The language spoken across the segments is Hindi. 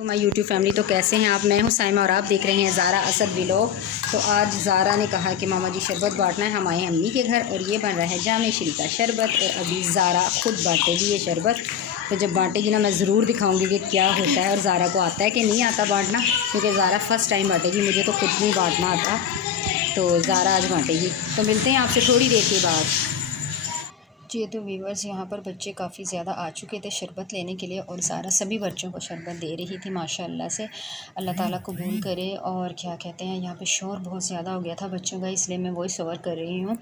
तो माय यूट्यूब फैमिली, तो कैसे हैं आप। मैं हूं साइमा और आप देख रहे हैं ज़ारा असद व्लॉग। तो आज ज़ारा ने कहा कि मामा जी शरबत बांटना है। हम आए अम्मी के घर और ये बन रहा है जामे श्री का शरबत और अभी ज़ारा खुद बांटेगी ये शरबत। तो जब बांटेगी ना मैं ज़रूर दिखाऊंगी कि क्या होता है और ज़ारा को आता है कि नहीं आता बांटना, क्योंकि ज़ारा फ़र्स्ट टाइम बांटेगी। मुझे तो खुद नहीं बांटना आता, तो ज़ारा आज बांटेगी। तो मिलते हैं आपसे थोड़ी देर के बाद। जी तो व्यूवर्स, यहाँ पर बच्चे काफ़ी ज़्यादा आ चुके थे शरबत लेने के लिए और ज़ारा सभी बच्चों को शरबत दे रही थी माशाल्लाह से। अल्लाह ताला कबूल करे। और क्या कहते हैं, यहाँ पे शोर बहुत ज़्यादा हो गया था बच्चों का, इसलिए मैं वॉइस ओवर कर रही हूँ।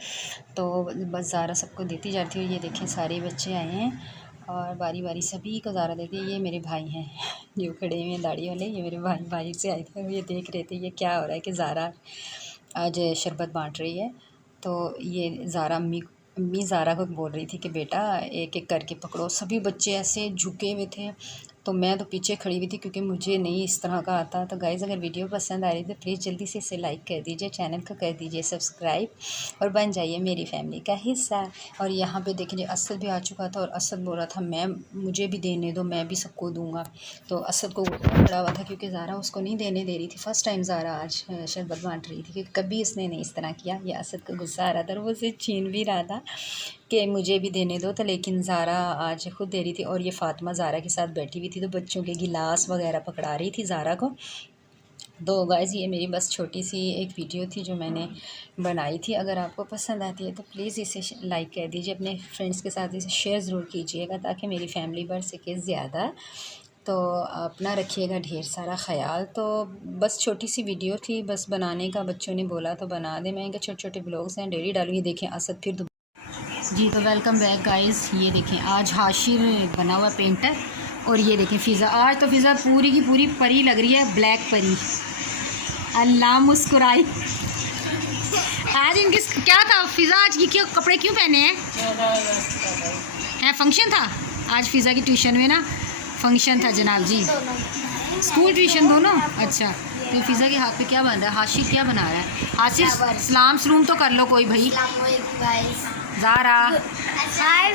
तो बस ज़ारा सबको देती जाती है। ये देखें सारे बच्चे आए हैं और बारी बारी सभी को ज़ारा देती है। ये मेरे भाई हैं जो खड़े हुए हैं दाढ़ी वाले, ये मेरे भाई बाहर से आए थे, ये देख रहे थे ये क्या हो रहा है कि ज़ारा आज शरबत बाँट रही है। तो ये ज़ारा अम्मी ज़ारा को बोल रही थी कि बेटा एक एक करके पकड़ो। सभी बच्चे ऐसे झुके हुए थे, तो मैं तो पीछे खड़ी हुई थी क्योंकि मुझे नहीं इस तरह का आता। तो गाइज़, अगर वीडियो पसंद आ रही है तो प्लीज़ जल्दी से इसे लाइक कर दीजिए, चैनल को कर दीजिए सब्सक्राइब और बन जाइए मेरी फैमिली का हिस्सा। और यहाँ पे देखिए असद भी आ चुका था और असद बोल रहा था मुझे भी देने दो, मैं भी सबको दूँगा। तो असद को गुस्सा पड़ा हुआ था क्योंकि ज़ारा उसको नहीं देने दे रही थी। फ़र्स्ट टाइम ज़ारा आज शरबत बाँट रही थी क्योंकि कभी इसने नहीं इस तरह किया। ये असद को गुस्सा आ रहा था और वो उसे छीन भी रहा था कि मुझे भी देने दो। तो लेकिन ज़ारा आज खुद दे रही थी और ये फ़ातिमा ज़ारा के साथ बैठी हुई थी, तो बच्चों के गिलास वगैरह पकड़ा रही थी ज़ारा को। तो गाइज़, ये मेरी बस छोटी सी एक वीडियो थी जो मैंने बनाई थी। अगर आपको पसंद आती है तो प्लीज़ इसे लाइक कर दीजिए, अपने फ्रेंड्स के साथ इसे शेयर ज़रूर कीजिएगा ताकि मेरी फैमिली बढ़ सके ज़्यादा। तो अपना रखिएगा ढेर सारा ख्याल। तो बस छोटी सी वीडियो थी, बस बनाने का बच्चों ने बोला तो बना दे। मैं इनके छोटे छोटे ब्लॉग्स हैं, डेली डालूँगी। देखें असद फिर जी। तो वेलकम बैक गाइस। ये देखें आज हाशिर बना हुआ पेंटर और ये देखें फ़िज़ा। आज तो फ़िज़ा पूरी की पूरी परी लग रही है, ब्लैक परी। अल्लाह मुस्कुराई। आज इनकी क्या था फ़िज़ा, आज ये क्यों कपड़े क्यों पहने हैं फंक्शन था आज फ़िज़ा की ट्यूशन में ना, फंक्शन था जनाब जी, स्कूल ट्यूशन दोनों। अच्छा, तो फ़िज़ा के हाथ पे क्या बन रहा है, हाशिर क्या बना रहा है। हाशिर सलाम सलूम तो कर लो कोई भाई। ज़ारा हाय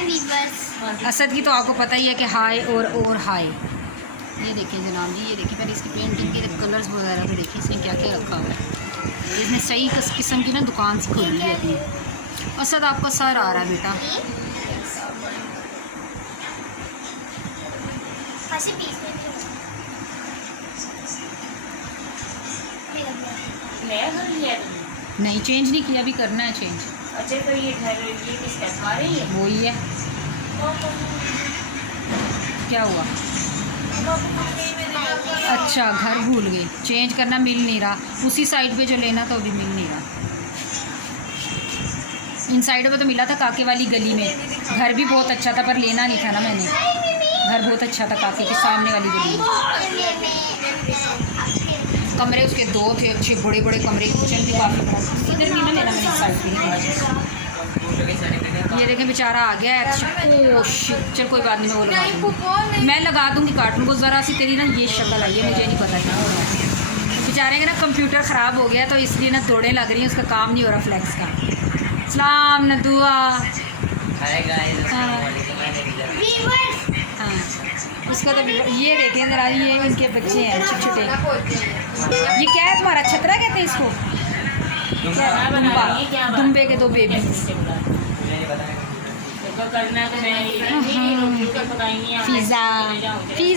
वीवर्स। असद की तो आपको पता ही है कि हाय और हाय। ये देखिए जनाब जी, ये देखिए पहले इसकी पेंटिंग के कलर्स वगैरह तो देखिए इसने क्या क्या रखा हुआ है। इसने सही किस्म की ना दुकान से खोली है अपनी। असद आपका सर आ रहा है बेटा। नहीं चेंज नहीं किया, अभी करना है चेंज। अच्छा, तो ये घर ये किसका खा रही है? वही है। क्या हुआ? अच्छा, घर भूल गए, चेंज करना मिल नहीं रहा। उसी साइड पे जो लेना था वो भी मिल नहीं रहा। इन साइडों पे तो मिला था काके वाली गली में। घर भी बहुत अच्छा था पर लेना नहीं था ना मैंने। घर बहुत अच्छा था काके के सामने वाली गली में। कमरे उसके दो थे अच्छे बड़े बड़े कमरे, किचन भी काफ़ी इधर भी ना मेरा मैंने साइड पे। ये देखें बेचारा आ गया है। चल कोई बात नहीं, मैं वो लगा दूँगी, मैं लगा दूँगी कार्टून को। ज़रा सी तेरी ना ये शक्ल आई है, मुझे नहीं पता क्या हो रहा है। बेचारे का ना कंप्यूटर ख़राब हो गया तो इसलिए ना दौड़ें लग रही हैं, उसका काम नहीं हो रहा फ्लैक्स का। सलाम न दुआ। हाँ उसका तो ये देखें ज़रा, ये इनके बच्चे हैं छोटे छोटे। ये क्या है तुम्हारा, छतरा कहते हैं इसको, दुम्बे के दो बेबी। फ़िज़ा ये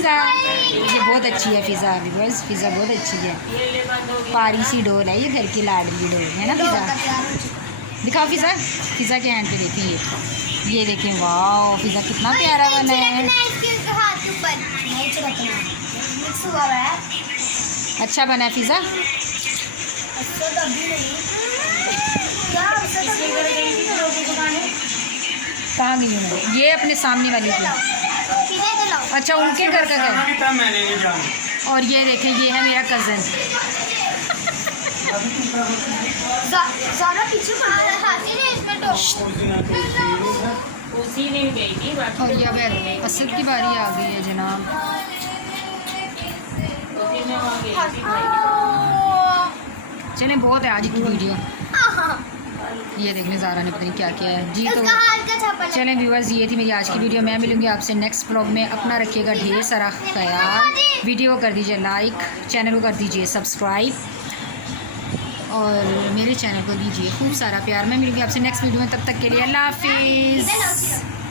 बहुत अच्छी है फ़िज़ा। बस फ़िज़ा बहुत अच्छी है, पारी सी डोल है ये, घर की लाडली डोल है ना फ़िज़ा। दिखाओ फ़िज़ा, फ़िज़ा के हैंड पे देखें। ये देखें वाह फ़िज़ा कितना प्यारा बना है। अच्छा बना है फ़िज़ा। कहाँ गई हूँ? ये अपने सामने वाली थी। अच्छा, उनके घर का घर। और ये देखें ये है मेरा कज़न। और ये अब असद की बारी आ गई है जनाब। चलें बहुत है आज की वीडियो। ये देख लें ज़ारा ने पता नहीं क्या किया है जी। तो उसका हाल का छापा चलें व्यूअर्स, ये थी मेरी आज की वीडियो। मैं मिलूँगी आपसे नेक्स्ट ब्लॉग में। अपना रखिएगा ढेर सारा ख्याल। वीडियो को कर दीजिए लाइक, चैनल को कर दीजिए सब्सक्राइब और मेरे चैनल को दीजिए खूब सारा प्यार। मैं मिलूँगी आपसे नेक्स्ट वीडियो में, तब तक के लिए अल्लाह हाफिज़।